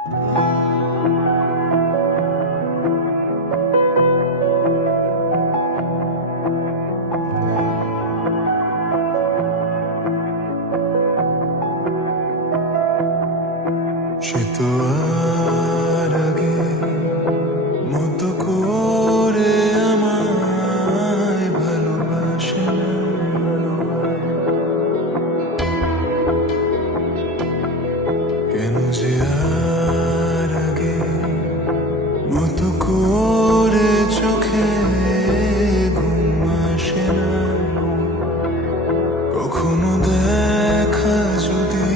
সে তো আর আগে মতো করে আমায় ভালোবাসে না। কেন যে আর আগে মতো করে চোখে ঘুম আসে না। কখনো দেখা যদি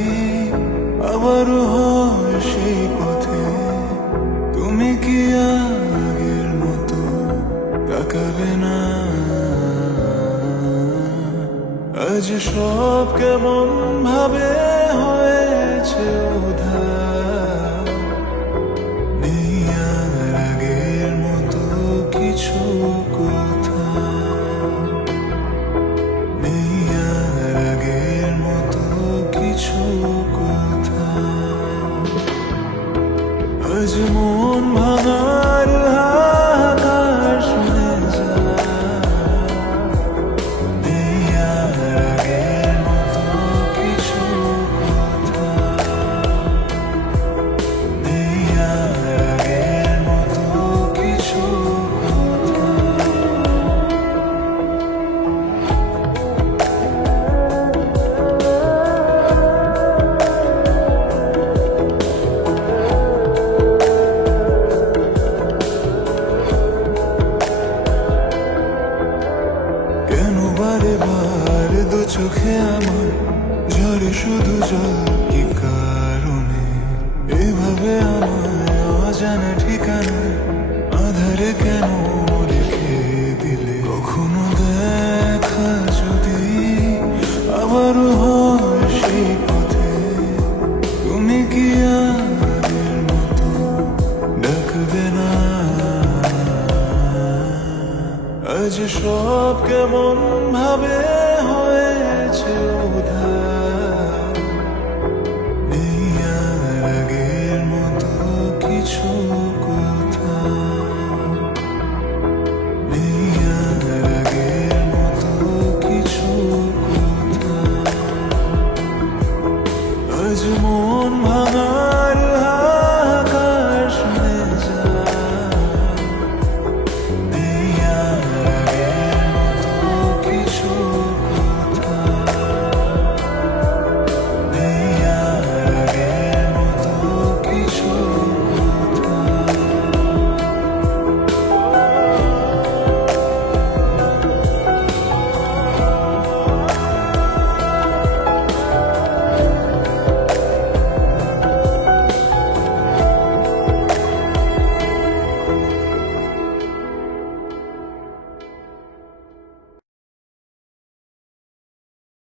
আবারও হয় সেই পথে, তুমি কি আগের মতো তাকাবে না? আজ সব কেমন ভাবে হয়েছে উধার, নেই আর আগের মতো কিছু কথা, নেই আর আগের মতো কিছু কথা। আজ মন ভাঙার হাহাকার শুনে যায়, নেই আর আগের মতো কিছু কথা, নেই আর আগের মতো কিছু কথা। কেন বারে বার দু চোখে আমার ঝরে শুধু জল? কি কারণে এভাবে আমায় অজানা ঠিকানায় আধারে কেন রেখে দিলে? কখনো দেখা যদি আবারও হয় সেই পথে, তুমি কি আগের মতো ডাকবে না? আজ সব কেমন ভাবে হয়েছে উধার,